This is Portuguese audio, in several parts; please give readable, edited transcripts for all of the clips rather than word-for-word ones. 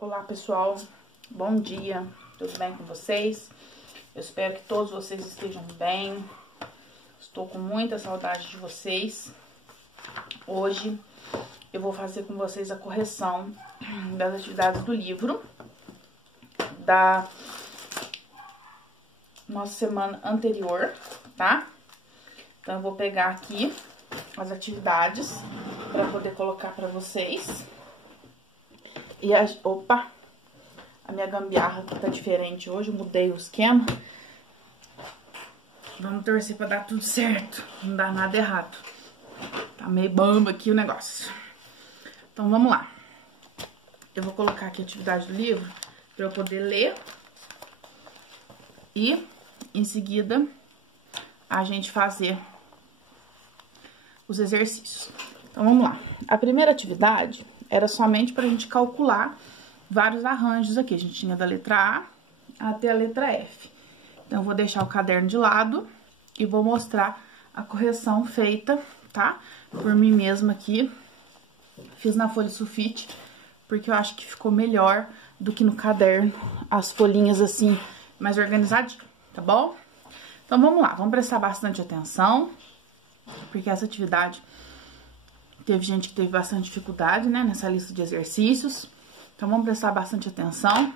Olá pessoal, bom dia, tudo bem com vocês? Eu espero que todos vocês estejam bem. Estou com muita saudade de vocês. Hoje eu vou fazer com vocês a correção das atividades do livro da nossa semana anterior, tá? Então eu vou pegar aqui as atividades para poder colocar para vocês. E a minha gambiarra tá diferente hoje, eu mudei o esquema. Vamos torcer pra dar tudo certo, não dá nada errado. Tá meio bamba aqui o negócio. Então vamos lá. Eu vou colocar aqui a atividade do livro pra eu poder ler. E em seguida a gente fazer os exercícios. Então vamos lá. A primeira atividade era somente pra gente calcular vários arranjos aqui. A gente tinha da letra A até a letra F. Então, eu vou deixar o caderno de lado e vou mostrar a correção feita, tá? Por mim mesma aqui. Fiz na folha sulfite, porque eu acho que ficou melhor do que no caderno. As folhinhas assim, mais organizadinhas, tá bom? Então, vamos lá. Vamos prestar bastante atenção, porque essa atividade... Teve gente que teve bastante dificuldade, né, nessa lista de exercícios. Então, vamos prestar bastante atenção.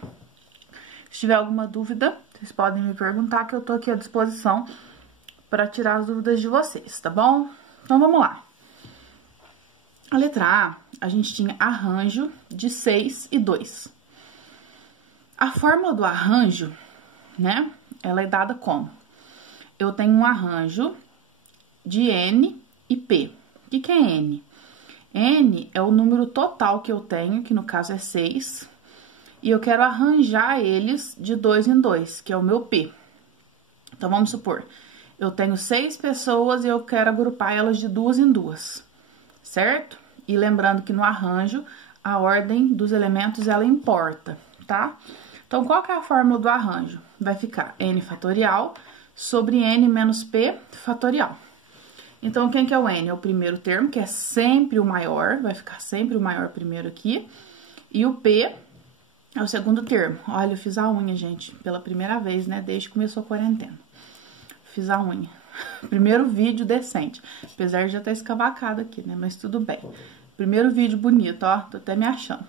Se tiver alguma dúvida, vocês podem me perguntar, que eu tô aqui à disposição para tirar as dúvidas de vocês, tá bom? Então, vamos lá. A letra A gente tinha arranjo de 6 e 2. A fórmula do arranjo, né, ela é dada como? Eu tenho um arranjo de N e P. O que é N? N é o número total que eu tenho, que no caso é 6, e eu quero arranjar eles de 2 em 2, que é o meu P. Então, vamos supor, eu tenho 6 pessoas e eu quero agrupar elas de 2 em 2, certo? E lembrando que no arranjo, a ordem dos elementos, ela importa, tá? Então, qual que é a fórmula do arranjo? Vai ficar N fatorial sobre N menos P fatorial. Então, quem que é o N? É o primeiro termo, que é sempre o maior, vai ficar sempre o maior primeiro aqui. E o P é o segundo termo. Olha, eu fiz a unha, gente, pela primeira vez, né, desde que começou a quarentena. Fiz a unha. Primeiro vídeo decente, apesar de já estar escavacado aqui, né, mas tudo bem. Primeiro vídeo bonito, ó, tô até me achando.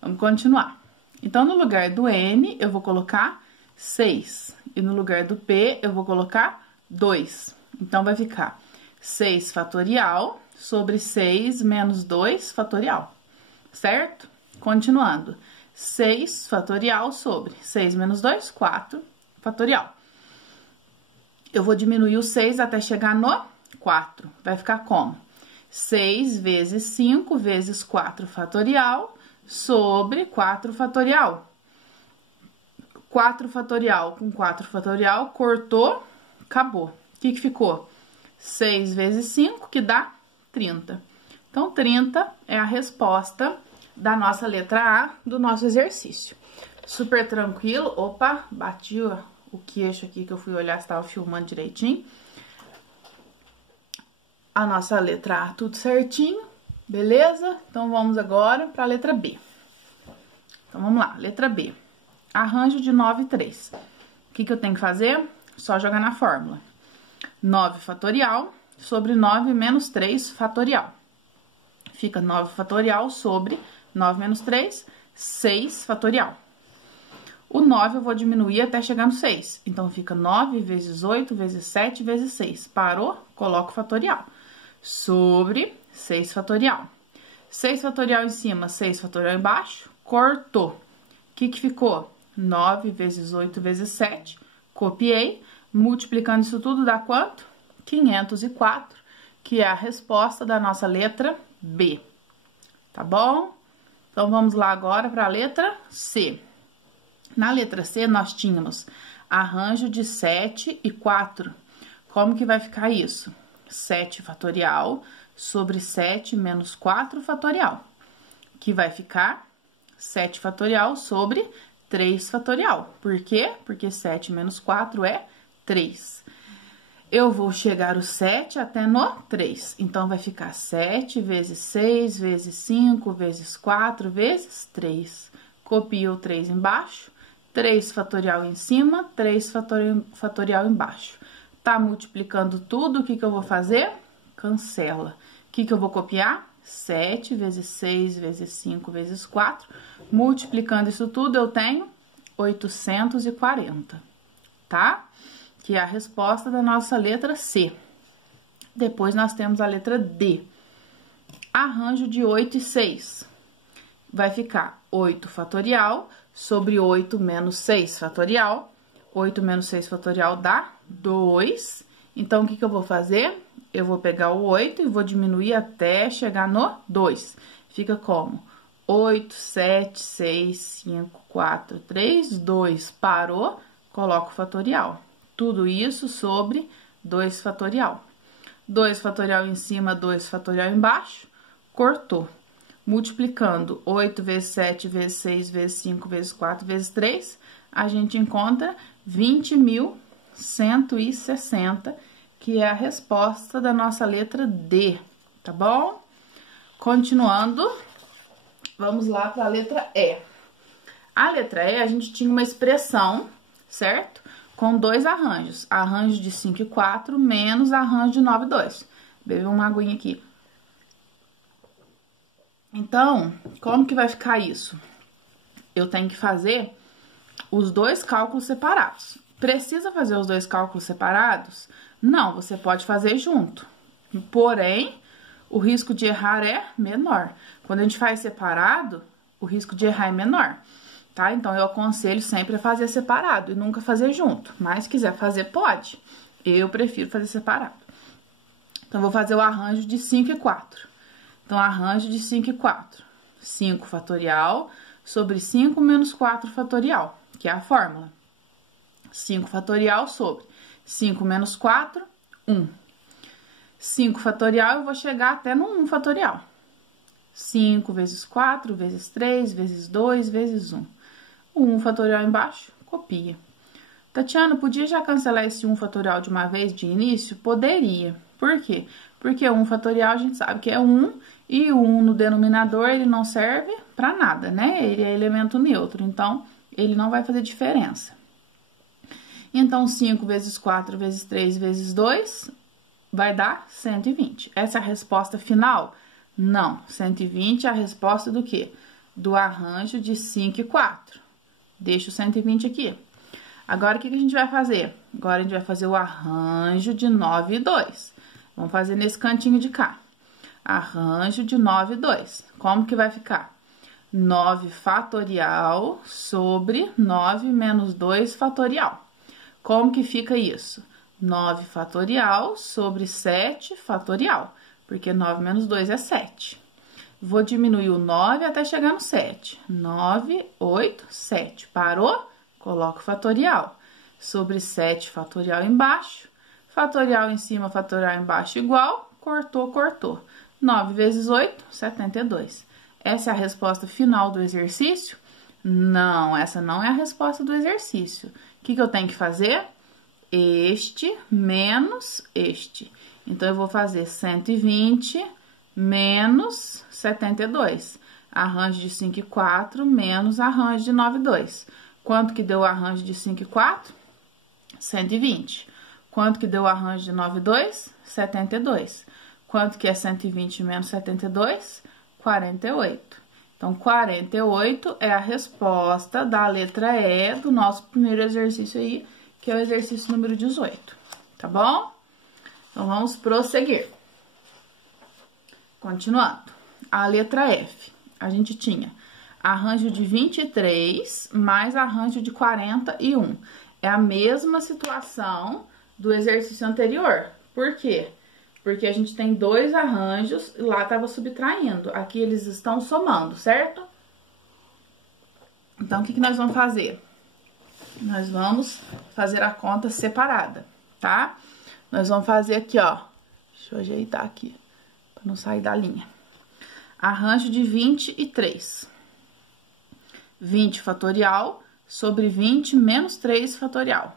Vamos continuar. Então, no lugar do N, eu vou colocar 6. E no lugar do P, eu vou colocar 2. Então, vai ficar 6 fatorial sobre 6 menos 2 fatorial, certo? Continuando, 6 fatorial sobre 6 menos 2, 4 fatorial. Eu vou diminuir o 6 até chegar no 4. Vai ficar como? 6 vezes 5 vezes 4 fatorial sobre 4 fatorial. 4 fatorial com 4 fatorial, cortou, acabou. O que ficou? 6 vezes 5, que dá 30. Então, 30 é a resposta da nossa letra A do nosso exercício. Super tranquilo. Opa, bati o queixo aqui que eu fui olhar se estava filmando direitinho. A nossa letra A, tudo certinho, beleza? Então, vamos agora para a letra B. Então, vamos lá, letra B. Arranjo de 9 e 3. O que eu tenho que fazer? Só jogar na fórmula. 9 fatorial sobre 9 menos 3 fatorial. Fica 9 fatorial sobre 9 menos 3, 6 fatorial. O 9 eu vou diminuir até chegar no 6. Então, fica 9 vezes 8 vezes 7 vezes 6. Parou? Coloco fatorial. Sobre 6 fatorial. 6 fatorial em cima, 6 fatorial embaixo. Cortou. O que ficou? 9 vezes 8 vezes 7. Copiei. Multiplicando isso tudo dá quanto? 504, que é a resposta da nossa letra B. Tá bom? Então, vamos lá agora para a letra C. Na letra C, nós tínhamos arranjo de 7 e 4. Como que vai ficar isso? 7 fatorial sobre 7 menos 4 fatorial. Que vai ficar 7 fatorial sobre 3 fatorial. Por quê? Porque 7 menos 4 é 3. Eu vou chegar o 7 até no 3. Então, vai ficar 7 vezes 6 vezes 5 vezes 4 vezes 3. copio o 3 embaixo, 3 fatorial em cima, 3 fatorial embaixo. Tá multiplicando tudo, o que que eu vou fazer? Cancela. O que que eu vou copiar? 7 vezes 6 vezes 5 vezes 4. Multiplicando isso tudo, eu tenho 840, tá? Que é a resposta da nossa letra C. Depois, nós temos a letra D. Arranjo de 8 e 6. Vai ficar 8 fatorial sobre 8 menos 6 fatorial. 8 menos 6 fatorial dá 2. Então, o que que eu vou fazer? Eu vou pegar o 8 e vou diminuir até chegar no 2. Fica como? 8, 7, 6, 5, 4, 3, 2. Parou, coloco o fatorial. Tudo isso sobre 2 fatorial. 2 fatorial em cima, 2 fatorial embaixo, cortou. Multiplicando 8 vezes 7 vezes 6 vezes 5 vezes 4 vezes 3, a gente encontra 20.160, que é a resposta da nossa letra D, tá bom? Continuando, vamos lá para a letra E. A letra E, a gente tinha uma expressão, certo? Com 2 arranjos, arranjo de 5 e 4 menos arranjo de 9 e 2. Bebi uma aguinha aqui. Então, como que vai ficar isso? Eu tenho que fazer os 2 cálculos separados. Precisa fazer os 2 cálculos separados? Não, você pode fazer junto. Porém, o risco de errar é menor. Quando a gente faz separado, o risco de errar é menor. Tá? Então, eu aconselho sempre a fazer separado e nunca fazer junto. Mas, se quiser fazer, pode. Eu prefiro fazer separado. Então, vou fazer o arranjo de 5 e 4. Então, arranjo de 5 e 4. 5 fatorial sobre 5 menos 4 fatorial, que é a fórmula. 5 fatorial sobre 5 menos 4, 1. 5 fatorial, eu vou chegar até no 1 fatorial. 5 vezes 4, vezes 3, vezes 2, vezes 1. O 1 fatorial embaixo, copia. Tatiana, podia já cancelar esse 1 fatorial de uma vez de início? Poderia. Por quê? Porque o 1 fatorial a gente sabe que é 1 e o 1 no denominador ele não serve para nada, né? Ele é elemento neutro, então ele não vai fazer diferença. Então, 5 vezes 4 vezes 3 vezes 2 vai dar 120. Essa é a resposta final? Não. 120 é a resposta do quê? Do arranjo de 5 e 4. Deixa o 120 aqui. Agora, o que a gente vai fazer? Agora, a gente vai fazer o arranjo de 9 e 2. Vamos fazer nesse cantinho de cá. Arranjo de 9 e 2. Como que vai ficar? 9 fatorial sobre 9 menos 2 fatorial. Como que fica isso? 9 fatorial sobre 7 fatorial, porque 9 menos 2 é 7. Vou diminuir o 9 até chegar no 7. 9, 8, 7. Parou? Coloco o fatorial. Sobre 7 fatorial embaixo, fatorial em cima, fatorial embaixo igual, cortou, cortou. 9 vezes 8, 72. Essa é a resposta final do exercício? Não, essa não é a resposta do exercício. O que eu tenho que fazer? Este menos este. Então, eu vou fazer 120 menos 72. Arranjo de 5 e 4 menos arranjo de 9 e 2. Quanto que deu o arranjo de 5 e 4? 120. Quanto que deu o arranjo de 9 e 2? 72. Quanto que é 120 menos 72? 48. Então, 48 é a resposta da letra E do nosso primeiro exercício aí, que é o exercício número 18, tá bom? Então, vamos prosseguir. Continuando. A letra F, a gente tinha arranjo de 23 mais arranjo de 41. É a mesma situação do exercício anterior. Por quê? Porque a gente tem 2 arranjos e lá estava subtraindo. Aqui eles estão somando, certo? Então, o que nós vamos fazer? Nós vamos fazer a conta separada, tá? Nós vamos fazer aqui, ó. Deixa eu ajeitar aqui, para não sair da linha. Arranjo de 23. 20 fatorial sobre 20 menos 3 fatorial.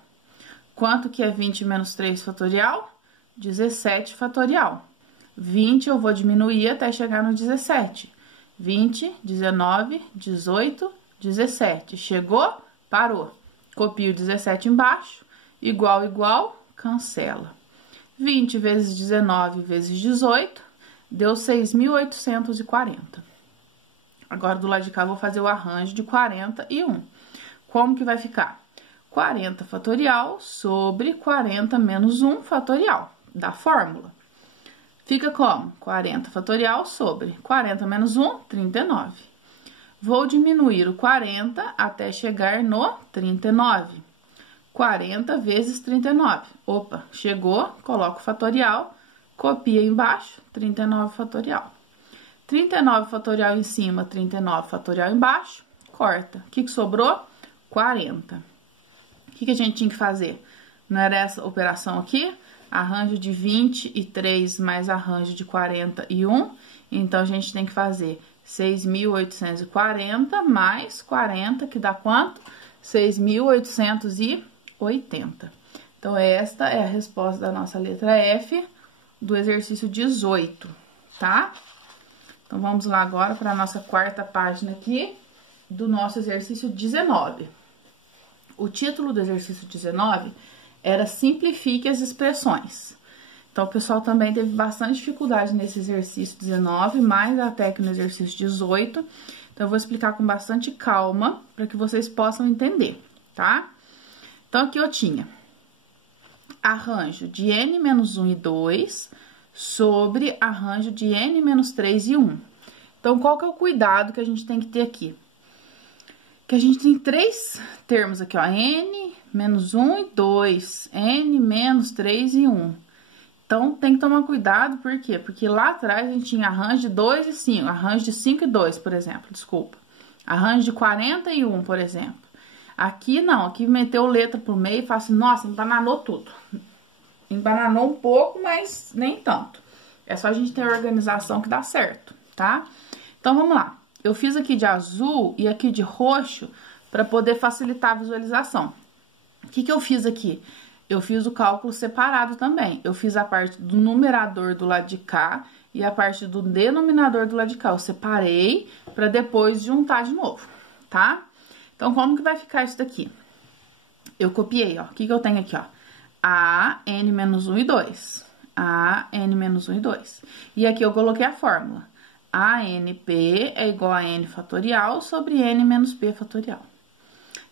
Quanto que é 20 menos 3 fatorial? 17 fatorial. 20 eu vou diminuir até chegar no 17. 20, 19, 18, 17. Chegou? Parou. Copia o 17 embaixo. Igual, igual, cancela. 20 vezes 19 vezes 18, deu 6.840. Agora, do lado de cá, eu vou fazer o arranjo de 41. Como que vai ficar? 40 fatorial sobre 40 menos 1 fatorial da fórmula. Fica como? 40 fatorial sobre 40 menos 1, 39. Vou diminuir o 40 até chegar no 39. 40 vezes 39. Opa, chegou, coloco o fatorial, copia embaixo, 39 fatorial. 39 fatorial em cima, 39 fatorial embaixo, corta. O que sobrou? 40. O que a gente tinha que fazer? Não era essa operação aqui? Arranjo de 23 mais arranjo de 41. Então, a gente tem que fazer 6.840 mais 40, que dá quanto? 6.880. Então, esta é a resposta da nossa letra F do exercício 18, tá? Então, vamos lá agora para a nossa quarta página aqui do nosso exercício 19. O título do exercício 19 era Simplifique as expressões. Então, o pessoal também teve bastante dificuldade nesse exercício 19, mais até que no exercício 18. Então, eu vou explicar com bastante calma para que vocês possam entender, tá? Então, aqui eu tinha arranjo de n menos 1 e 2 sobre arranjo de n menos 3 e 1. Então, qual que é o cuidado que a gente tem que ter aqui? Que a gente tem três termos aqui, ó, n menos 1 e 2, n menos 3 e 1. Então, tem que tomar cuidado, por quê? Porque lá atrás a gente tinha arranjo de 2 e 5, arranjo de 5 e 2, por exemplo, desculpa. Arranjo de 41, por exemplo. Aqui não, aqui meteu letra pro meio e fala assim, nossa, embananou tudo. Embananou um pouco, mas nem tanto. É só a gente ter a organização que dá certo, tá? Então, vamos lá. Eu fiz aqui de azul e aqui de roxo para poder facilitar a visualização. O que eu fiz aqui? Eu fiz o cálculo separado também. Eu fiz a parte do numerador do lado de cá e a parte do denominador do lado de cá. Eu separei para depois juntar de novo, tá? Então, como que vai ficar isso daqui? Eu copiei, ó. O que eu tenho aqui, ó? A, n menos 1 e 2. A, n menos 1 e 2. E aqui eu coloquei a fórmula. ANP é igual a n fatorial sobre n menos p fatorial.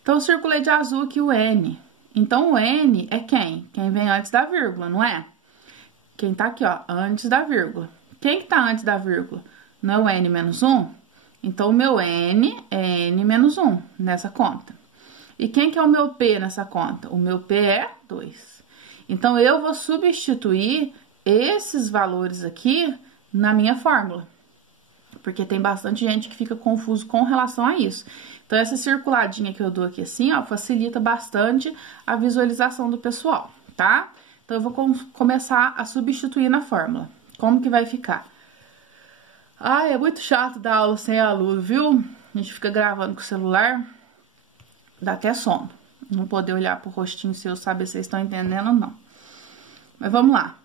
Então, eu circulei de azul aqui o n. Então, o n é quem? Quem vem antes da vírgula, não é? Quem tá aqui, ó, antes da vírgula. Quem que tá antes da vírgula? Não é o n menos 1? Então, o meu n é n menos 1 nessa conta. E quem que é o meu p nessa conta? O meu p é 2. Então, eu vou substituir esses valores aqui na minha fórmula. Porque tem bastante gente que fica confuso com relação a isso. Então, essa circuladinha que eu dou aqui assim, ó, facilita bastante a visualização do pessoal, tá? Então, eu vou começar a substituir na fórmula. Como que vai ficar? Ah, é muito chato dar aula sem aluno, viu? A gente fica gravando com o celular, dá até sono. Não poder olhar pro rostinho seu, saber se vocês estão entendendo ou não. Mas vamos lá.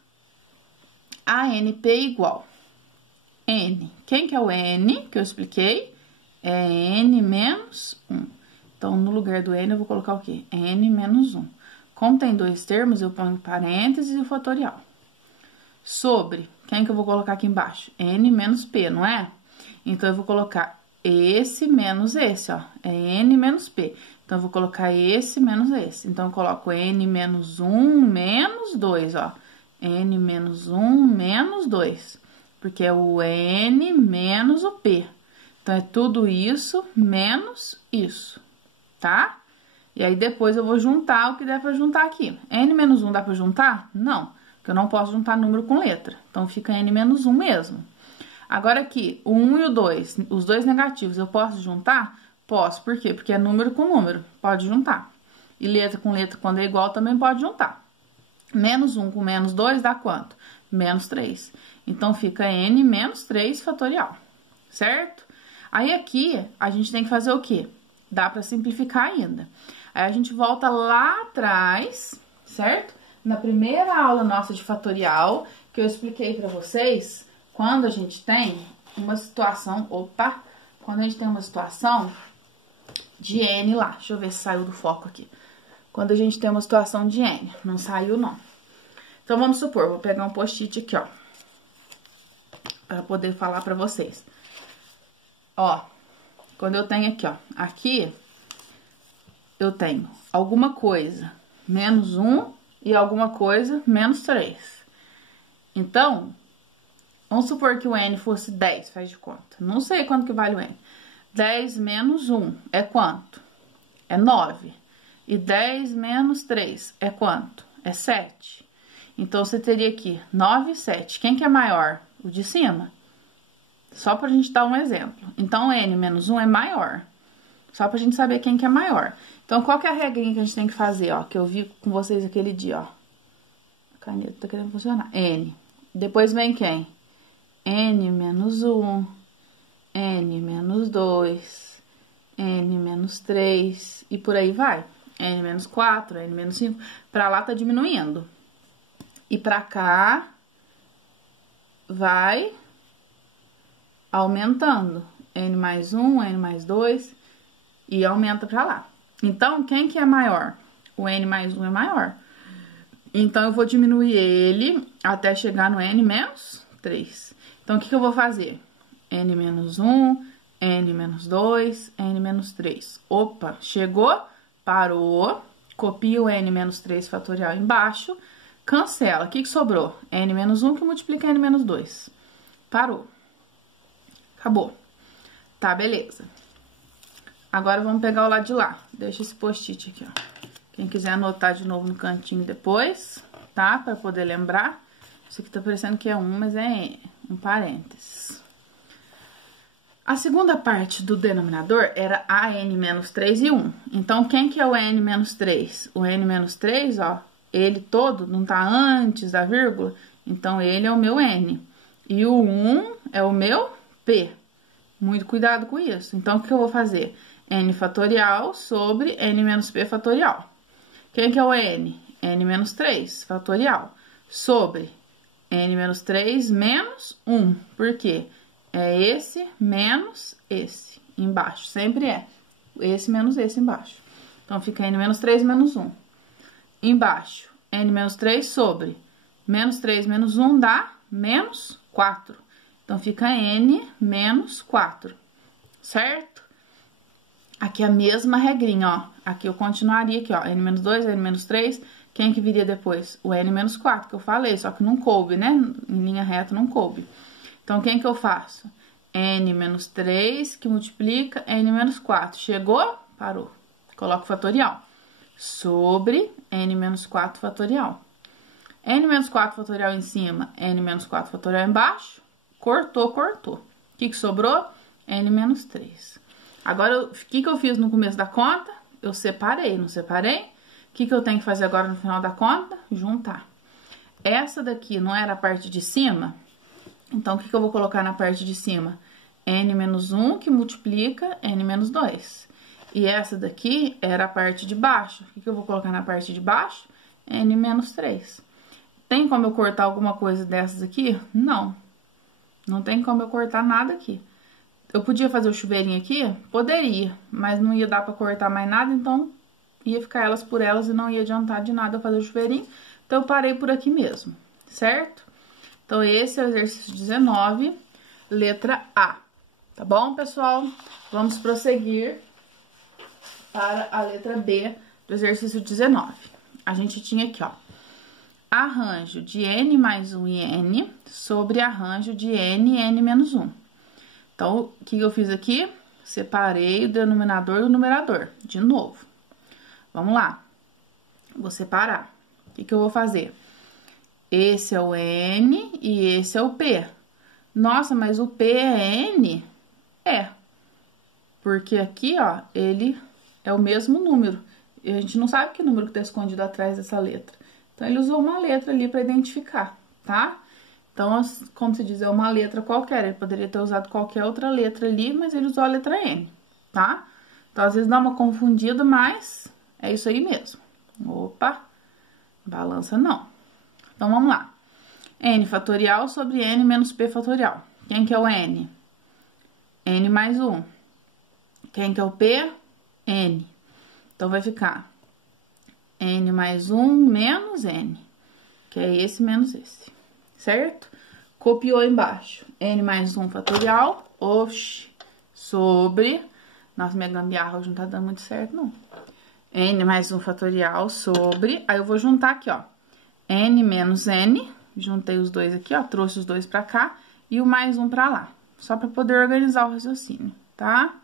ANP igual n. Quem que é o n que eu expliquei? É n menos 1. Então, no lugar do n, eu vou colocar o quê? n menos 1. Como tem dois termos, eu ponho parênteses e o fatorial. Sobre, quem que eu vou colocar aqui embaixo? n menos p, não é? Então, eu vou colocar esse menos esse, ó. É n menos p. Então, eu vou colocar esse menos esse. Então, eu coloco n menos 1 menos 2, ó. n menos 1 menos 2. Porque é o n menos o p. Então, é tudo isso menos isso, tá? E aí, depois eu vou juntar o que der pra juntar aqui. n menos 1 dá pra juntar? Não, porque eu não posso juntar número com letra. Então, fica n menos 1 mesmo. Agora, aqui, o 1 e o 2, os dois negativos, eu posso juntar? Posso, por quê? Porque é número com número, pode juntar. E letra com letra, quando é igual, também pode juntar. Menos 1 com menos 2 dá quanto? Menos 3. Então, fica n menos 3 fatorial, certo? Aí, aqui, a gente tem que fazer o quê? Dá pra simplificar ainda. Aí, a gente volta lá atrás, certo? Na primeira aula nossa de fatorial, que eu expliquei pra vocês, quando a gente tem uma situação... Opa! Quando a gente tem uma situação de N lá. Deixa eu ver se saiu do foco aqui. Quando a gente tem uma situação de N. Não saiu, não. Então, vamos supor, vou pegar um post-it aqui, ó. Pra poder falar pra vocês. Ó, quando eu tenho aqui, ó. Aqui, eu tenho alguma coisa menos 1 e alguma coisa menos 3. Então, vamos supor que o N fosse 10, faz de conta. Não sei quanto que vale o N. 10 menos 1 é quanto? É 9. E 10 menos 3 é quanto? É 7. Então, você teria aqui 9 e 7. Quem que é maior? O de cima. Só pra gente dar um exemplo. Então, N menos 1 é maior. Só pra gente saber quem que é maior. Então, qual que é a regrinha que a gente tem que fazer, ó? Que eu vi com vocês aquele dia, ó. A caneta tá querendo funcionar. N. Depois vem quem? N menos 1. N menos 2. N menos 3. E por aí vai. N menos 4, N menos 5. Pra lá tá diminuindo. E pra cá vai aumentando. N mais 1, N mais 2. E aumenta pra lá. Então, quem que é maior? O N mais 1 é maior. Então, eu vou diminuir ele até chegar no N menos 3. Então, o que que eu vou fazer? N menos 1, N menos 2, N menos 3. Opa, chegou, parou, copia o N menos 3 fatorial embaixo, cancela. O que que sobrou? N menos 1 que multiplica N menos 2. Parou. Acabou. Tá, beleza. Agora, vamos pegar o lado de lá. Deixa esse post-it aqui, ó. Quem quiser anotar de novo no cantinho depois, tá? Pra poder lembrar. Isso aqui tá parecendo que é 1, mas é um parênteses. A segunda parte do denominador era a N menos 3 e 1. Então, quem que é o N menos 3? O N menos 3, ó, ele todo não tá antes da vírgula, então ele é o meu N. E o 1 é o meu P. Muito cuidado com isso. Então, o que eu vou fazer? N fatorial sobre N menos P fatorial. Quem que é o N? N menos 3 fatorial. Sobre N menos 3 menos 1. Por quê? É esse menos esse embaixo. Sempre é esse menos esse embaixo. Então, fica N menos 3 menos 1. Embaixo, N menos 3 sobre menos 3 menos 1 dá menos 4. Então, fica N menos 4. Certo? Aqui a mesma regrinha, ó. Aqui eu continuaria aqui, ó. N menos 2, N menos 3. Quem que viria depois? O N menos 4, que eu falei, só que não coube, né? Em linha reta não coube. Então, quem que eu faço? N menos 3, que multiplica N menos 4. Chegou? Parou. Coloco fatorial. Sobre N menos 4 fatorial. N menos 4 fatorial em cima, N menos 4 fatorial embaixo. Cortou, cortou. O que que sobrou? N menos 3. Agora, o que que eu fiz no começo da conta? Eu separei, não separei? O que que eu tenho que fazer agora no final da conta? Juntar. Essa daqui não era a parte de cima? Então, o que que eu vou colocar na parte de cima? N menos 1 que multiplica N menos 2. E essa daqui era a parte de baixo. O que que eu vou colocar na parte de baixo? N menos 3. Tem como eu cortar alguma coisa dessas aqui? Não. Não tem como eu cortar nada aqui. Eu podia fazer o chuveirinho aqui? Poderia, mas não ia dar pra cortar mais nada, então ia ficar elas por elas e não ia adiantar de nada fazer o chuveirinho. Então, eu parei por aqui mesmo, certo? Então, esse é o exercício 19, letra A. Tá bom, pessoal? Vamos prosseguir para a letra B do exercício 19. A gente tinha aqui, ó, arranjo de N mais 1 e N sobre arranjo de N e N menos 1. Então, o que eu fiz aqui? Separei o denominador do numerador, de novo. Vamos lá. Vou separar. O que eu vou fazer? Esse é o N e esse é o P. Nossa, mas o P é N? É. Porque aqui, ó, ele é o mesmo número. E a gente não sabe que número que tá escondido atrás dessa letra. Então, ele usou uma letra ali para identificar, tá? Então, como se diz, é uma letra qualquer. Ele poderia ter usado qualquer outra letra ali, mas ele usou a letra N, tá? Então, às vezes dá uma confundida, mas é isso aí mesmo. Opa, balança não. Então, vamos lá. N fatorial sobre N menos P fatorial. Quem que é o N? N mais 1. Quem que é o P? N. Então, vai ficar N mais 1 menos N, que é esse menos esse, certo? Copiou embaixo, N mais 1 fatorial, oxi, sobre... Nossa, minha gambiarra hoje não tá dando muito certo, não. N mais 1 fatorial sobre... Aí, eu vou juntar aqui, ó, N menos N, juntei os dois aqui, ó, trouxe os dois pra cá, e o mais 1 pra lá, só pra poder organizar o raciocínio, tá?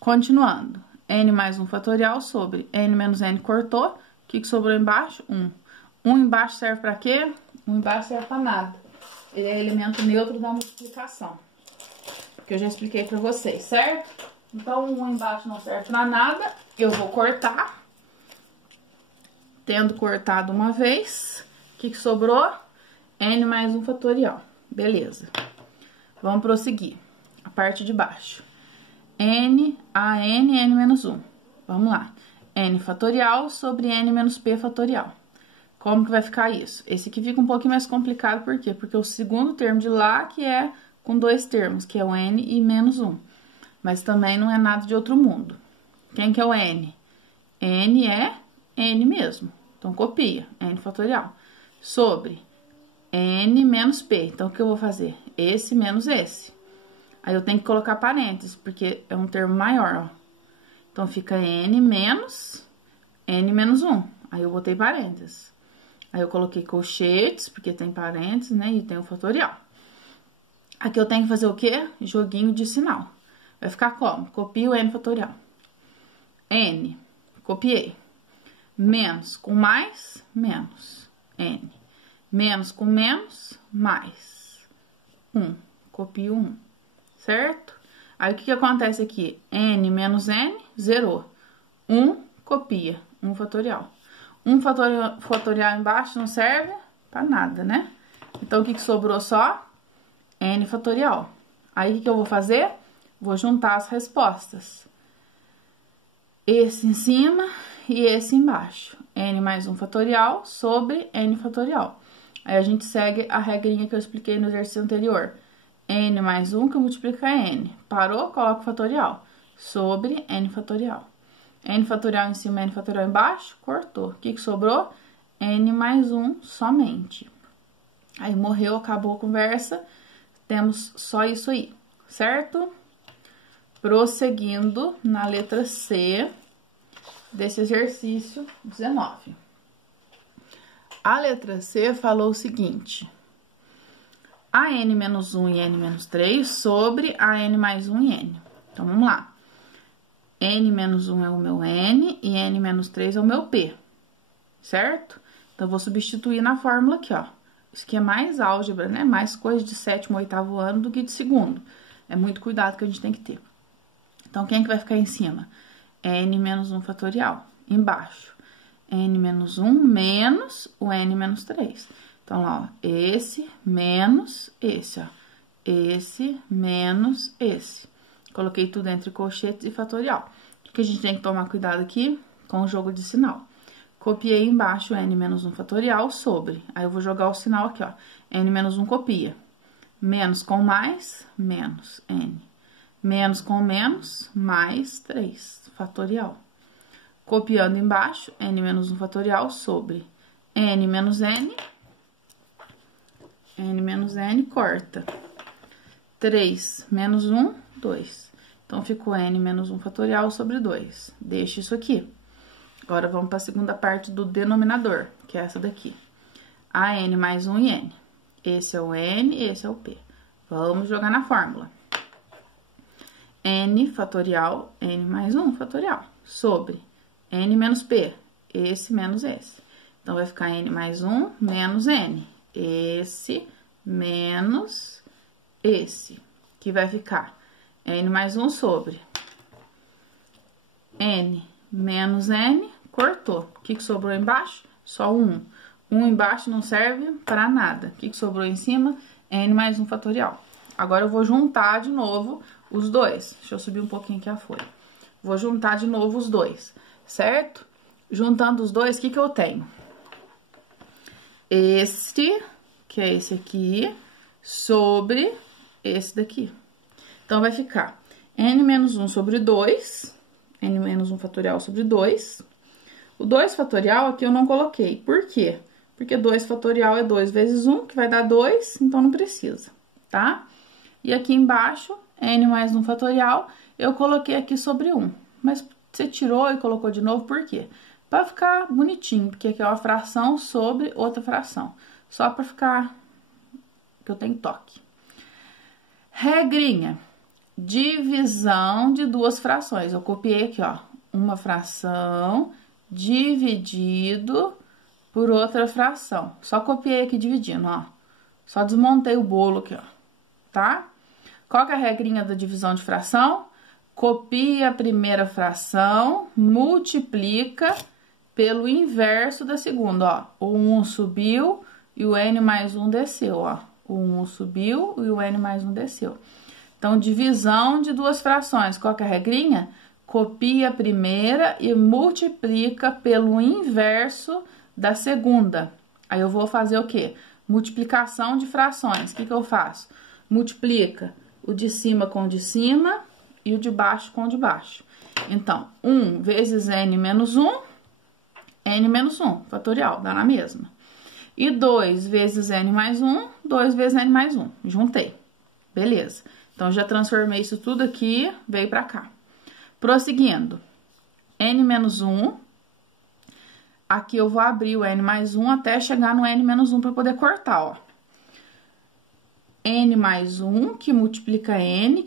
Continuando, N mais 1 fatorial sobre N menos N, cortou, o que sobrou embaixo? 1. 1 embaixo serve pra quê? 1 embaixo serve pra nada. Ele é elemento neutro da multiplicação, que eu já expliquei pra vocês, certo? Então, 1 embaixo não serve pra nada, eu vou cortar. Tendo cortado uma vez, o que sobrou? N mais 1 fatorial. Beleza. Vamos prosseguir. A parte de baixo. N, a N, N menos 1. Vamos lá. N fatorial sobre N menos P fatorial. Como que vai ficar isso? Esse aqui fica um pouquinho mais complicado, por quê? Porque o segundo termo de lá que é com dois termos, que é o N e menos 1. Mas também não é nada de outro mundo. Quem que é o N? N é N mesmo. Então, copia. N fatorial. Sobre N menos P. Então, o que eu vou fazer? Esse menos esse. Aí, eu tenho que colocar parênteses, porque é um termo maior, ó. Então, fica N menos 1. Aí, eu botei parênteses. Aí, eu coloquei colchetes, porque tem parênteses, né? E tem o fatorial. Aqui, eu tenho que fazer o quê? Joguinho de sinal. Vai ficar como? Copio N fatorial. N, copiei. Menos com mais, menos. N. Menos com menos, mais. 1. Copio 1. Certo? Aí, o que acontece aqui? N menos N, zerou. 1, copia. 1 fatorial. 1 fatorial embaixo não serve pra nada, né? Então, o que sobrou só? N fatorial. Aí, o que eu vou fazer? Vou juntar as respostas. Esse em cima e esse embaixo. N mais 1 fatorial sobre N fatorial. Aí, a gente segue a regrinha que eu expliquei no exercício anterior. N mais 1 que multiplica N. Parou? Coloca o fatorial. Sobre N fatorial. N fatorial em cima, N fatorial embaixo. Cortou. O que sobrou? N mais 1 somente. Aí, morreu, acabou a conversa. Temos só isso aí, certo? Prosseguindo na letra C desse exercício 19. A letra C falou o seguinte: a N menos 1 e N menos 3 sobre a N mais 1 e N. Então, vamos lá. N menos 1 é o meu N e N menos 3 é o meu P, certo? Então, eu vou substituir na fórmula aqui, ó. Isso aqui é mais álgebra, né? Mais coisa de 7º, 8º ano do que de 2º. É muito cuidado que a gente tem que ter. Então, quem que vai ficar em cima? N menos 1 fatorial. Embaixo, N menos 1 menos o N menos 3. Então, lá, ó, esse menos esse, ó. Esse menos esse. Coloquei tudo entre colchetes e fatorial. O que a gente tem que tomar cuidado aqui? Com o jogo de sinal. Copiei embaixo N menos 1 fatorial sobre. Aí, eu vou jogar o sinal aqui, ó. N menos 1 copia. Menos com mais, menos N. Menos com menos, mais 3 fatorial. Copiando embaixo, N menos 1 fatorial sobre N menos N. N menos N, corta. 3 menos 1, 2. Então, ficou N menos 1 fatorial sobre 2. Deixa isso aqui. Agora, vamos para a segunda parte do denominador, que é essa daqui. A N mais 1 e N. Esse é o N, esse é o P. Vamos jogar na fórmula. N fatorial, N mais 1 fatorial, sobre N menos P, esse menos esse. Então, vai ficar N mais 1 menos N, esse menos esse, que vai ficar N mais 1 sobre N menos N, cortou. O que sobrou embaixo? Só 1. 1 embaixo não serve para nada. O que sobrou em cima? N mais 1 fatorial. Agora, eu vou juntar de novo os dois. Deixa eu subir um pouquinho aqui a folha. Vou juntar de novo os dois, certo? Juntando os dois, o que eu tenho? Este, que é esse aqui, sobre esse daqui. Então, vai ficar N menos 1 sobre 2, N menos 1 1 fatorial sobre 2. O 2 fatorial aqui eu não coloquei. Por quê? Porque 2 fatorial é 2 vezes 1, que vai dar 2, então não precisa, tá? E aqui embaixo, n mais 1 fatorial, eu coloquei aqui sobre 1. Mas você tirou e colocou de novo, por quê? Para ficar bonitinho, porque aqui é uma fração sobre outra fração. Só para ficar, que eu tenho toque. Regrinha, divisão de duas frações. Eu copiei aqui, ó, uma fração dividido por outra fração. Só copiei aqui dividindo, ó. Só desmontei o bolo aqui, ó, tá? Qual que é a regrinha da divisão de fração? Copia a primeira fração, multiplica pelo inverso da segunda, ó. O 1 subiu e o n mais 1 desceu, ó. O 1 subiu e o n mais 1 desceu. Então, divisão de duas frações. Qual que é a regrinha? Copia a primeira e multiplica pelo inverso da segunda. Aí, eu vou fazer o quê? Multiplicação de frações. O que que eu faço? Multiplica o de cima com o de cima e o de baixo com o de baixo. Então, 1 vezes n menos 1, n menos 1, fatorial, dá na mesma. E 2 vezes n mais 1, 2 vezes n mais 1. Juntei. Beleza. Então, já transformei isso tudo aqui, veio pra cá. Prosseguindo. N menos 1. Aqui eu vou abrir o n mais 1 até chegar no n menos 1 para poder cortar, ó. N mais 1, que multiplica n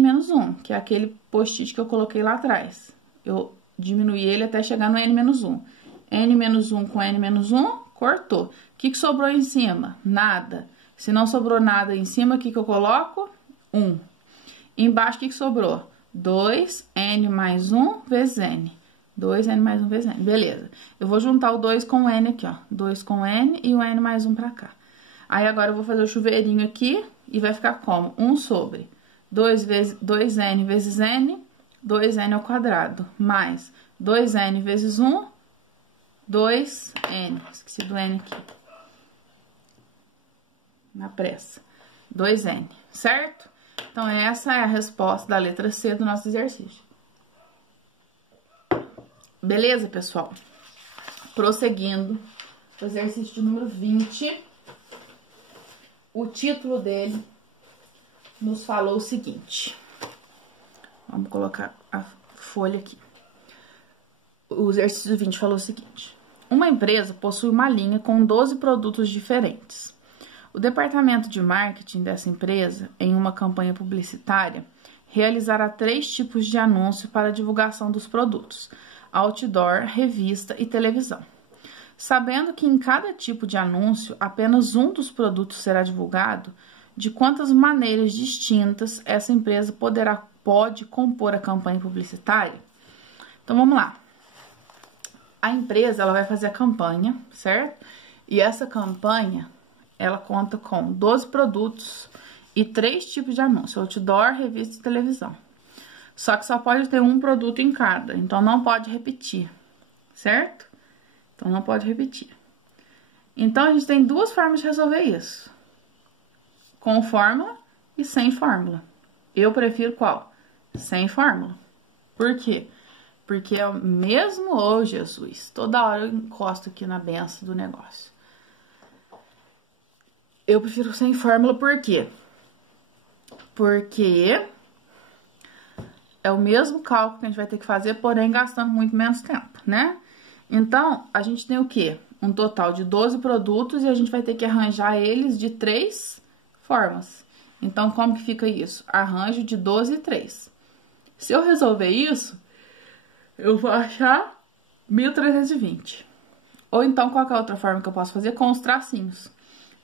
menos 1, que é aquele post-it que eu coloquei lá atrás. Eu diminuí ele até chegar no n menos 1. N menos 1 com n menos 1, cortou. O que sobrou em cima? Nada. Se não sobrou nada em cima, o que eu coloco? 1. Embaixo, o que sobrou? 2n mais 1 vezes n. 2n mais 1 vezes n. Beleza. Eu vou juntar o 2 com o n aqui, ó. 2 com n e o n mais 1 pra cá. Aí, agora, eu vou fazer o chuveirinho aqui e vai ficar como? 1 sobre 2n vezes n, 2n ao quadrado, mais 2n vezes 1, 2n. Esqueci do n aqui. Na pressa. 2n, certo? Então, essa é a resposta da letra C do nosso exercício. Beleza, pessoal? Prosseguindo, o exercício de número 20. O título dele nos falou o seguinte. Vamos colocar a folha aqui. O exercício 20 falou o seguinte. Uma empresa possui uma linha com 12 produtos diferentes. O departamento de marketing dessa empresa, em uma campanha publicitária, realizará 3 tipos de anúncio para a divulgação dos produtos: outdoor, revista e televisão. Sabendo que em cada tipo de anúncio apenas um dos produtos será divulgado, de quantas maneiras distintas essa empresa pode compor a campanha publicitária? Então, vamos lá. A empresa, ela vai fazer a campanha, certo? E essa campanha, ela conta com 12 produtos e 3 tipos de anúncio: outdoor, revista e televisão. Só que só pode ter um produto em cada, então não pode repetir, certo? Então, não pode repetir. Então, a gente tem 2 formas de resolver isso: com fórmula e sem fórmula. Eu prefiro qual? Sem fórmula. Por quê? Porque é o mesmo, ô Jesus, toda hora eu encosto aqui na benção do negócio. Eu prefiro sem fórmula, por quê? Porque é o mesmo cálculo que a gente vai ter que fazer, porém gastando muito menos tempo, né? Então, a gente tem o quê? Um total de 12 produtos e a gente vai ter que arranjar eles de 3 formas. Então, como que fica isso? Arranjo de 12 e 3. Se eu resolver isso, eu vou achar 1.320. Ou então, qual que é a outra forma que eu posso fazer? Com os tracinhos.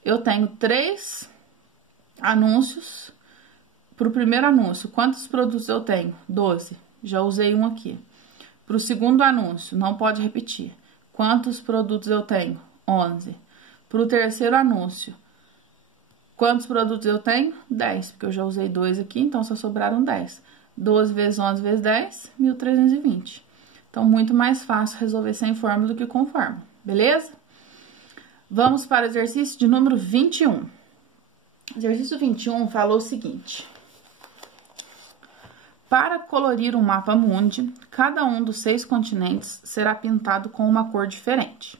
Eu tenho 3 anúncios. Para o primeiro anúncio, quantos produtos eu tenho? 12. Já usei um aqui. Para o segundo anúncio, não pode repetir. Quantos produtos eu tenho? 11. Para o terceiro anúncio, quantos produtos eu tenho? 10, porque eu já usei 2 aqui, então só sobraram 10. 12 vezes 11 vezes 10, 1.320. Então, muito mais fácil resolver sem fórmula do que com fórmula, beleza? Vamos para o exercício de número 21. O exercício 21 falou o seguinte. Para colorir um mapa mundi, cada um dos 6 continentes será pintado com uma cor diferente.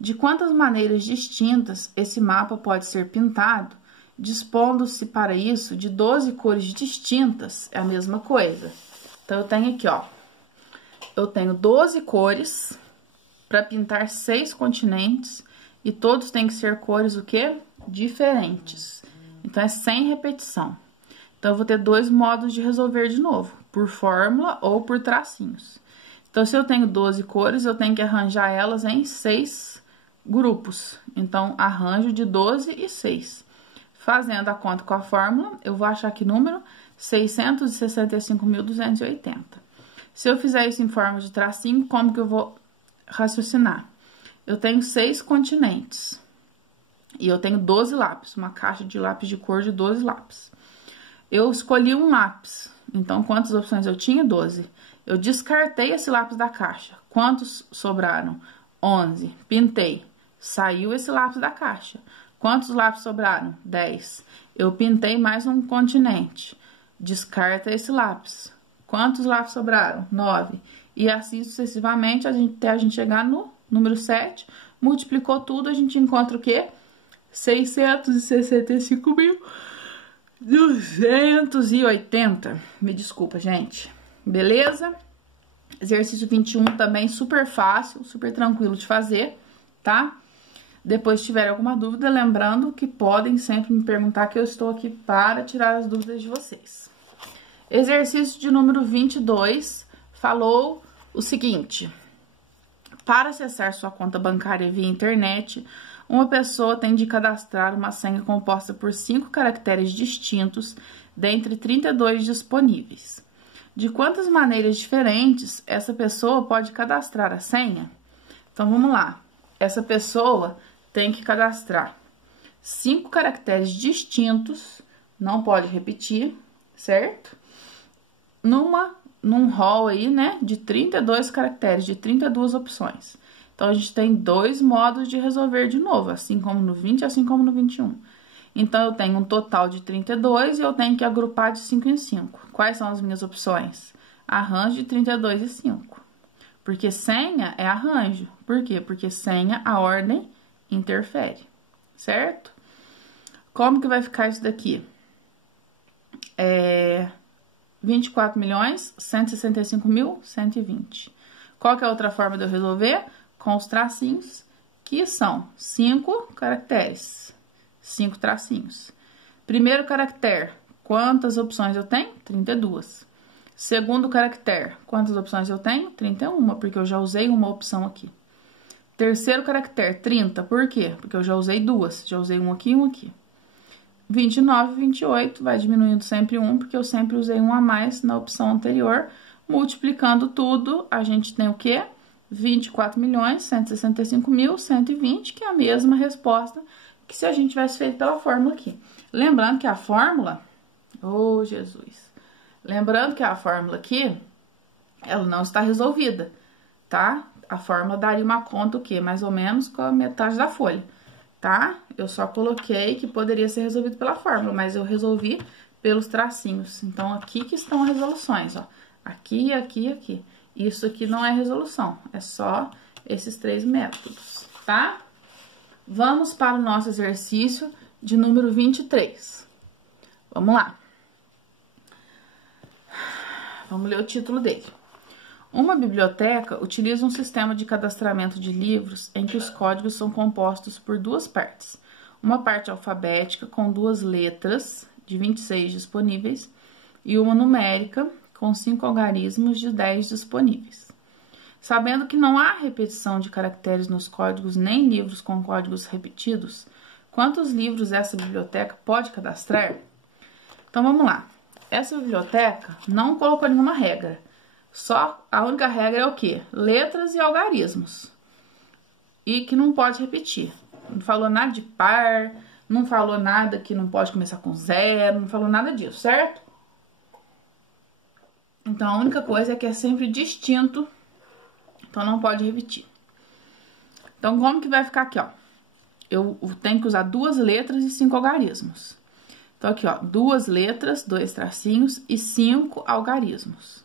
De quantas maneiras distintas esse mapa pode ser pintado, dispondo-se para isso de 12 cores distintas, é a mesma coisa. Então, eu tenho aqui, ó, eu tenho 12 cores para pintar 6 continentes e todos têm que ser cores o quê? Diferentes. Então, é sem repetição. Então, eu vou ter 2 modos de resolver de novo, por fórmula ou por tracinhos. Então, se eu tenho 12 cores, eu tenho que arranjar elas em 6 grupos. Então, arranjo de 12 e 6. Fazendo a conta com a fórmula, eu vou achar que número 665.280. Se eu fizer isso em forma de tracinho, como que eu vou raciocinar? Eu tenho 6 continentes e eu tenho 12 lápis, uma caixa de lápis de cor de 12 lápis. Eu escolhi um lápis, então quantas opções eu tinha? 12. Eu descartei esse lápis da caixa. Quantos sobraram? 11. Pintei. Saiu esse lápis da caixa. Quantos lápis sobraram? 10. Eu pintei mais um continente. Descarta esse lápis. Quantos lápis sobraram? 9. E assim sucessivamente, até a gente chegar no número 7. Multiplicou tudo, a gente encontra o quê? 665.280. Me desculpa, gente. Beleza? Exercício 21 também super fácil, super tranquilo de fazer, tá? Depois, se tiver alguma dúvida, lembrando que podem sempre me perguntar, que eu estou aqui para tirar as dúvidas de vocês. Exercício de número 22 falou o seguinte: para acessar sua conta bancária via internet, uma pessoa tem de cadastrar uma senha composta por 5 caracteres distintos dentre 32 disponíveis. De quantas maneiras diferentes essa pessoa pode cadastrar a senha? Então, vamos lá. Essa pessoa tem que cadastrar 5 caracteres distintos, não pode repetir, certo? Num rol aí, né, de 32 caracteres, de 32 opções. Então, a gente tem 2 modos de resolver de novo, assim como no 20, assim como no 21. Então, eu tenho um total de 32 e eu tenho que agrupar de 5 em 5. Quais são as minhas opções? Arranjo de 32 e 5. Porque senha é arranjo. Por quê? Porque senha, a ordem interfere, certo? Como que vai ficar isso daqui? 24.165.120. Qual que é a outra forma de eu resolver? Com os tracinhos, que são 5 caracteres, 5 tracinhos. Primeiro caractere, quantas opções eu tenho? 32. Segundo caractere, quantas opções eu tenho? 31, porque eu já usei uma opção aqui. Terceiro caractere, 30, por quê? Porque eu já usei 2, já usei um aqui e um aqui. 29 e 28, vai diminuindo sempre um, porque eu sempre usei um a mais na opção anterior. Multiplicando tudo, a gente tem o quê? 24.165.120, que é a mesma resposta que se a gente tivesse feito pela fórmula aqui. Lembrando que a fórmula... Oh, Jesus! Lembrando que a fórmula aqui, ela não está resolvida, tá? A fórmula daria uma conta o quê? Mais ou menos com a metade da folha, tá? Eu só coloquei que poderia ser resolvido pela fórmula, mas eu resolvi pelos tracinhos. Então, aqui que estão as resoluções, ó. Aqui, aqui e aqui. Isso aqui não é resolução, é só esses 3 métodos, tá? Vamos para o nosso exercício de número 23. Vamos lá. Vamos ler o título dele. Uma biblioteca utiliza um sistema de cadastramento de livros em que os códigos são compostos por 2 partes. Uma parte alfabética com 2 letras, de 26 disponíveis, e uma numérica com 5 algarismos de 10 disponíveis. Sabendo que não há repetição de caracteres nos códigos nem livros com códigos repetidos, quantos livros essa biblioteca pode cadastrar? Então, vamos lá. Essa biblioteca não colocou nenhuma regra. Só a única regra é o quê? Letras e algarismos. E que não pode repetir. Não falou nada de par, não falou nada que não pode começar com 0, não falou nada disso, certo? Então, a única coisa é que é sempre distinto, então não pode repetir. Então, como que vai ficar aqui, ó? Eu tenho que usar 2 letras e 5 algarismos. Então, aqui, ó, 2 letras, 2 tracinhos e 5 algarismos.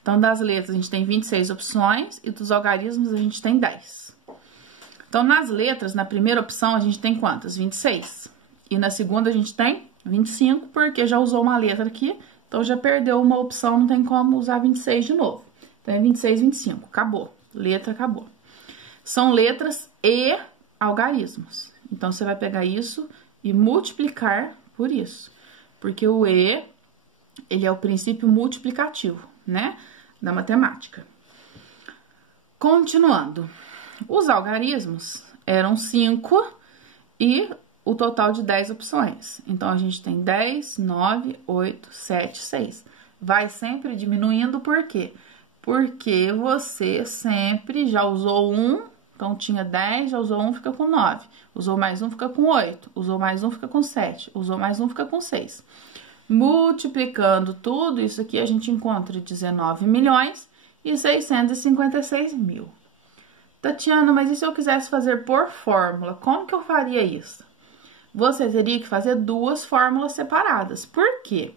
Então, das letras, a gente tem 26 opções e dos algarismos, a gente tem 10. Então, nas letras, na primeira opção, a gente tem quantas? 26. E na segunda, a gente tem 25, porque já usou uma letra aqui, então já perdeu uma opção, não tem como usar 26 de novo. Então, é 26, 25. Acabou. Letra, acabou. São letras e algarismos. Então, você vai pegar isso e multiplicar por isso. Porque o E, ele é o princípio multiplicativo, né? Da matemática. Continuando. Os algarismos eram 5 e o total de 10 opções. Então, a gente tem 10, 9, 8, 7, 6. Vai sempre diminuindo, por quê? Porque você sempre já usou 1, então tinha 10, já usou 1, fica com 9. Usou mais 1, fica com 8. Usou mais 1, fica com 7. Usou mais 1, fica com 6. Multiplicando tudo isso aqui, a gente encontra 19 milhões e 656 mil. Tatiana, mas e se eu quisesse fazer por fórmula? Como que eu faria isso? Você teria que fazer 2 fórmulas separadas. Por quê?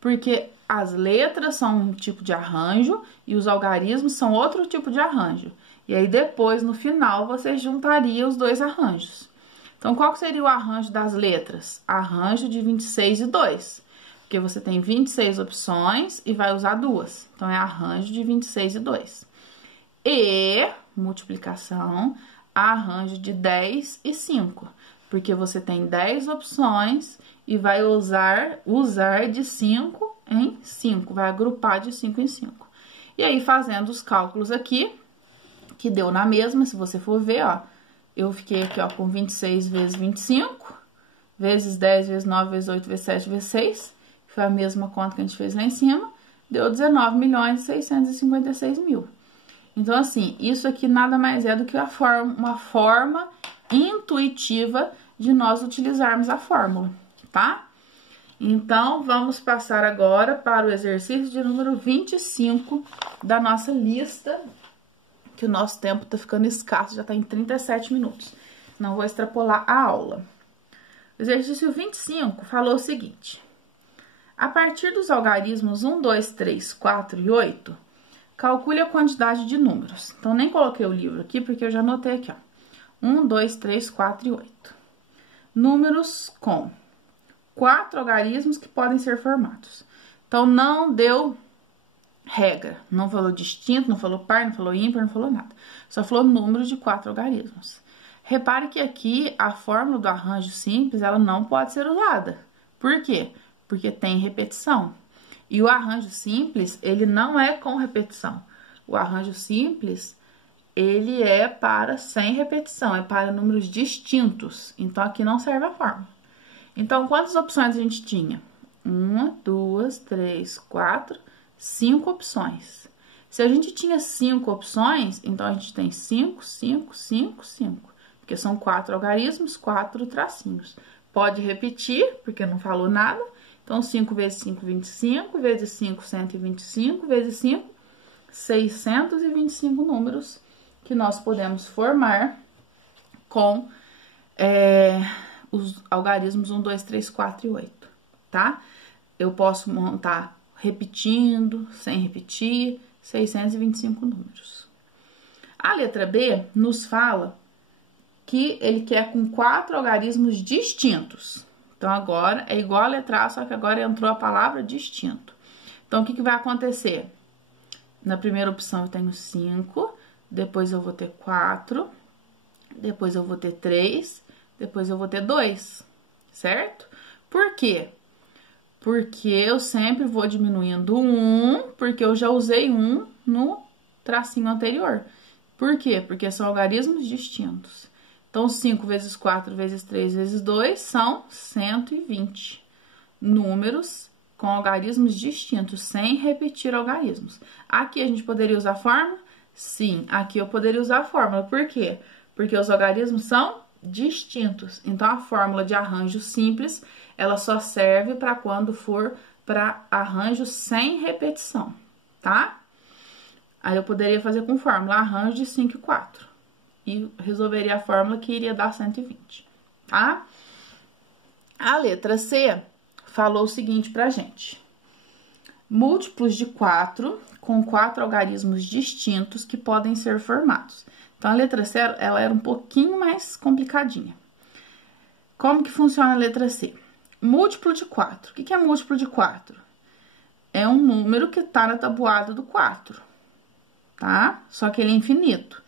Porque as letras são um tipo de arranjo e os algarismos são outro tipo de arranjo. E aí, depois, no final, você juntaria os 2 arranjos. Então, qual que seria o arranjo das letras? Arranjo de 26 e 2. Porque você tem 26 opções e vai usar 2. Então, é arranjo de 26 e 2. E, multiplicação, arranjo de 10 e 5. Porque você tem 10 opções e vai usar de 5 em 5. Vai agrupar de 5 em 5. E aí, fazendo os cálculos aqui, que deu na mesma, se você for ver, ó. Eu fiquei aqui, ó, com 26 vezes 25, vezes 10, vezes 9, vezes 8, vezes 7, vezes 6. Foi a mesma conta que a gente fez lá em cima. Deu 19 milhões e 656 mil. Então, assim, isso aqui nada mais é do que uma forma intuitiva de nós utilizarmos a fórmula, tá? Então, vamos passar agora para o exercício de número 25 da nossa lista, que o nosso tempo tá ficando escasso, já tá em 37 minutos. Não vou extrapolar a aula. O exercício 25 falou o seguinte: a partir dos algarismos 1, 2, 3, 4 e 8, calcule a quantidade de números. Então, nem coloquei o livro aqui, porque eu já anotei aqui, ó. 1, 2, 3, 4 e 8. Números com 4 algarismos que podem ser formados. Então, não deu regra. Não falou distinto, não falou par, não falou ímpar, não falou nada. Só falou número de 4 algarismos. Repare que aqui a fórmula do arranjo simples, ela não pode ser usada. Por quê? Porque tem repetição. E o arranjo simples, ele não é com repetição. O arranjo simples, ele é para sem repetição, é para números distintos. Então, aqui não serve a fórmula. Então, quantas opções a gente tinha? 1, 2, 3, 4, 5 opções. Se a gente tinha 5 opções, então a gente tem 5, 5, 5, 5. Porque são 4 algarismos, 4 tracinhos. Pode repetir, porque não falou nada. Então, 5 vezes 5, 25, vezes 5, 125, vezes 5, 625 números que nós podemos formar com os algarismos 1, 2, 3, 4 e 8, tá? Eu posso montar repetindo, sem repetir, 625 números. A letra B nos fala que ele quer com 4 algarismos distintos. Então, agora é igual a letra A, só que agora entrou a palavra distinto. Então, o que vai acontecer? Na primeira opção eu tenho 5, depois eu vou ter 4, depois eu vou ter 3, depois eu vou ter 2, certo? Por quê? Porque eu sempre vou diminuindo 1, porque eu já usei 1 no tracinho anterior. Por quê? Porque são algarismos distintos. Então, 5 vezes 4 vezes 3 vezes 2 são 120 números com algarismos distintos, sem repetir algarismos. Aqui a gente poderia usar a fórmula? Sim, aqui eu poderia usar a fórmula. Por quê? Porque os algarismos são distintos. Então, a fórmula de arranjo simples, ela só serve para quando for para arranjo sem repetição, tá? Aí, eu poderia fazer com fórmula arranjo de 5 e 4. E resolveria a fórmula que iria dar 120, tá? A letra C falou o seguinte pra gente. Múltiplos de 4 com 4 algarismos distintos que podem ser formados. Então, a letra C, ela era um pouquinho mais complicadinha. Como que funciona a letra C? Múltiplo de 4. O que é múltiplo de 4? É um número que tá na tabuada do 4, tá? Só que ele é infinito.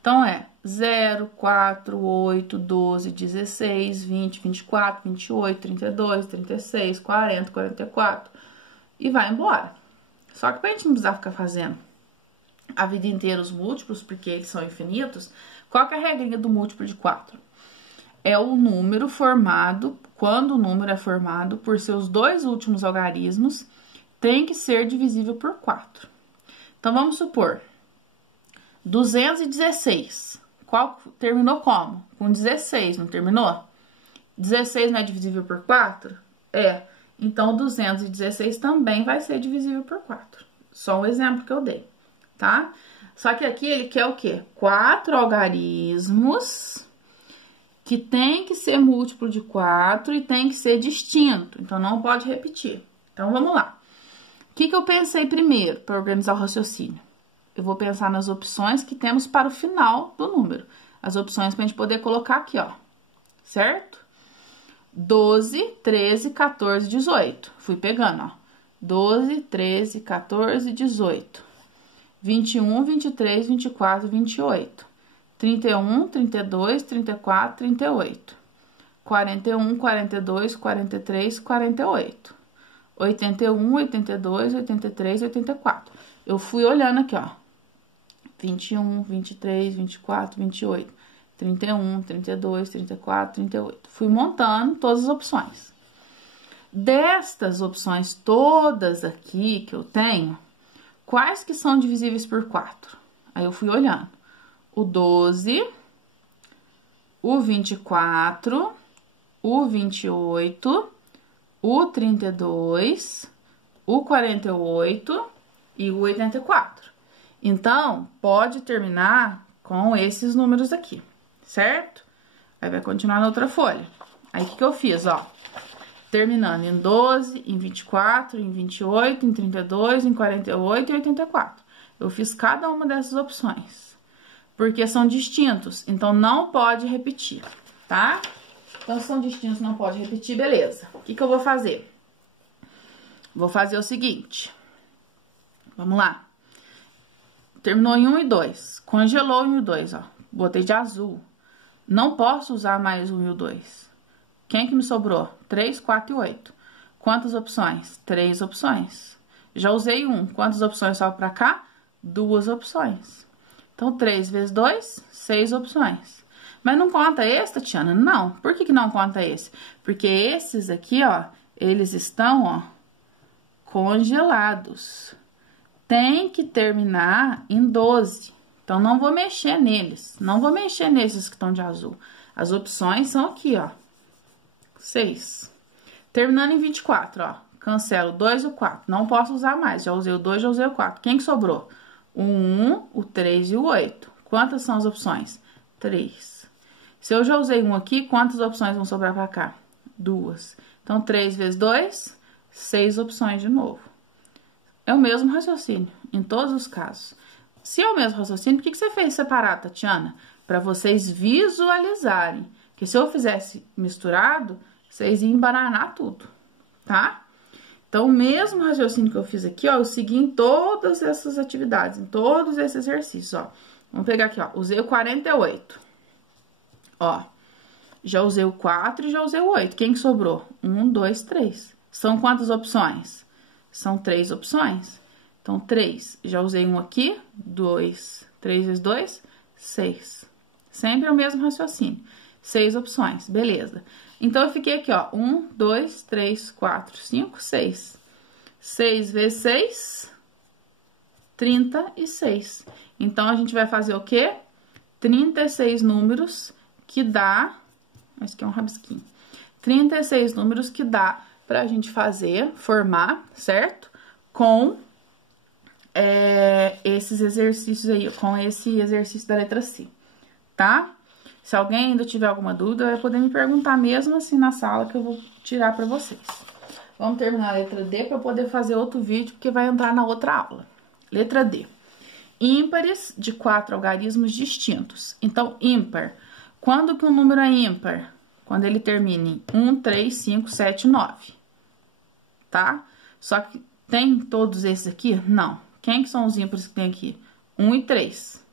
Então, é 0, 4, 8, 12, 16, 20, 24, 28, 32, 36, 40, 44 e vai embora. Só que pra gente não precisar ficar fazendo a vida inteira os múltiplos, porque eles são infinitos, qual que é a regrinha do múltiplo de 4? É o número formado, quando o número é formado por seus dois últimos algarismos, tem que ser divisível por 4. Então, vamos supor, 216, qual terminou como? Com 16, não terminou? 16 não é divisível por 4? É. Então, 216 também vai ser divisível por 4. Só um exemplo que eu dei, tá? Só que aqui ele quer o quê? 4 algarismos que tem que ser múltiplo de 4 e tem que ser distinto. Então, não pode repetir. Então, vamos lá. O que eu pensei primeiro para organizar o raciocínio? Eu vou pensar nas opções que temos para o final do número. As opções para a gente poder colocar aqui, ó. Certo? 12, 13, 14, 18. Fui pegando, ó. 12, 13, 14, 18. 21, 23, 24, 28. 31, 32, 34, 38. 41, 42, 43, 48. 81, 82, 83, 84. Eu fui olhando aqui, ó. 21, 23, 24, 28, 31, 32, 34, 38. Fui montando todas as opções. Destas opções todas aqui que eu tenho, quais que são divisíveis por 4? Aí eu fui olhando. O 12, o 24, o 28, o 32, o 48 e o 84. Então, pode terminar com esses números aqui, certo? Aí vai continuar na outra folha. Aí, o que eu fiz, ó? Terminando em 12, em 24, em 28, em 32, em 48 e 84. Eu fiz cada uma dessas opções, porque são distintos, então não pode repetir, tá? Então, são distintos, não pode repetir, beleza. O que eu vou fazer? Vou fazer o seguinte. Vamos lá. Terminou em 1 e 2. Congelou em 1 e 2, ó. Botei de azul. Não posso usar mais 1 e o 2. Quem que me sobrou? 3, 4 e 8. Quantas opções? 3 opções. Já usei 1. Quantas opções sobram pra cá? 2 opções. Então, 3 vezes 2, 6 opções. Mas não conta esse, Tatiana? Não. Por que não conta esse? Porque esses aqui, ó, eles estão, ó, congelados. Tem que terminar em 12. Então, não vou mexer neles. Não vou mexer nesses que estão de azul. As opções são aqui, ó. 6. Terminando em 24, ó. Cancelo o 2 e o 4. Não posso usar mais. Já usei o 2, já usei o 4. Quem que sobrou? O 1, o 3 e o 8. Quantas são as opções? 3. Se eu já usei 1 aqui, quantas opções vão sobrar pra cá? 2. Então, 3 vezes 2, 6 opções de novo. É o mesmo raciocínio, em todos os casos. Se é o mesmo raciocínio, por que você fez separado, Tatiana? Para vocês visualizarem. Porque se eu fizesse misturado, vocês iam embaranar tudo, tá? Então, o mesmo raciocínio que eu fiz aqui, ó, eu segui em todas essas atividades, em todos esses exercícios, ó. Vamos pegar aqui, ó, usei o 48. Ó, já usei o 4 e já usei o 8. Quem que sobrou? 1, 2, 3. São quantas opções? São 3 opções. Então, 3. Já usei 1 aqui, 2. 3 vezes 2, 6. Sempre é o mesmo raciocínio. 6 opções, beleza. Então, eu fiquei aqui, ó, 1, 2, 3, 4, 5, 6. 6 vezes 6, 36. Então, a gente vai fazer o quê? 36 números que dá... Esse aqui é um rabisquinho. 36 números que dá pra gente fazer, formar, certo? Com esses exercícios aí, com esse exercício da letra C, tá? Se alguém ainda tiver alguma dúvida, vai poder me perguntar mesmo assim na sala que eu vou tirar pra vocês. Vamos terminar a letra D para poder fazer outro vídeo, porque vai entrar na outra aula. Letra D. Ímpares de 4 algarismos distintos. Então, ímpar. Quando que um número é ímpar? Quando ele termina em 1, 3, 5, 7, 9. Tá? Só que tem todos esses aqui? Não. Quem que são os ímpares que tem aqui? 1 e 3.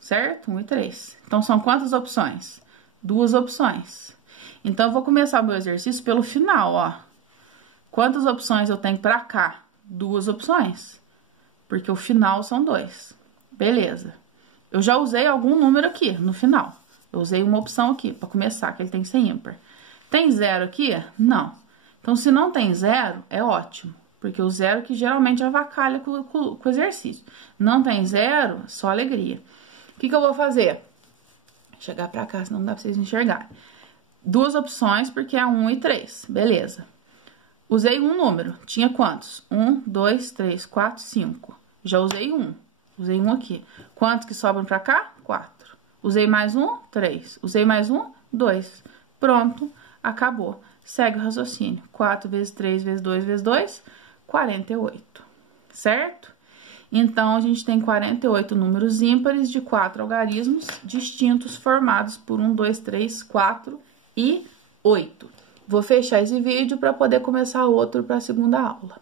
Certo? 1 e 3. Então, são quantas opções? 2 opções. Então, eu vou começar o meu exercício pelo final, ó. Quantas opções eu tenho pra cá? 2 opções. Porque o final são 2. Beleza. Eu já usei algum número aqui no final. Eu usei uma opção aqui pra começar, que ele tem que ser ímpar. Tem 0 aqui? Não. Então, se não tem 0, é ótimo. Porque o 0 que geralmente avacalha com o exercício. Não tem 0, só alegria. O que eu vou fazer? Chegar pra cá, senão não dá pra vocês enxergarem. 2 opções, porque é 1 e 3. Beleza. Usei um número. Tinha quantos? 1, 2, 3, 4, 5. Já usei um. Usei um aqui. Quantos que sobram pra cá? 4. Usei mais um? 3. Usei mais um? 2. Pronto. Acabou. Segue o raciocínio. 4 vezes 3 vezes 2 vezes 2, 48. Certo? Então, a gente tem 48 números ímpares de 4 algarismos distintos formados por 1, 2, 3, 4 e 8. Vou fechar esse vídeo para poder começar outro para a segunda aula.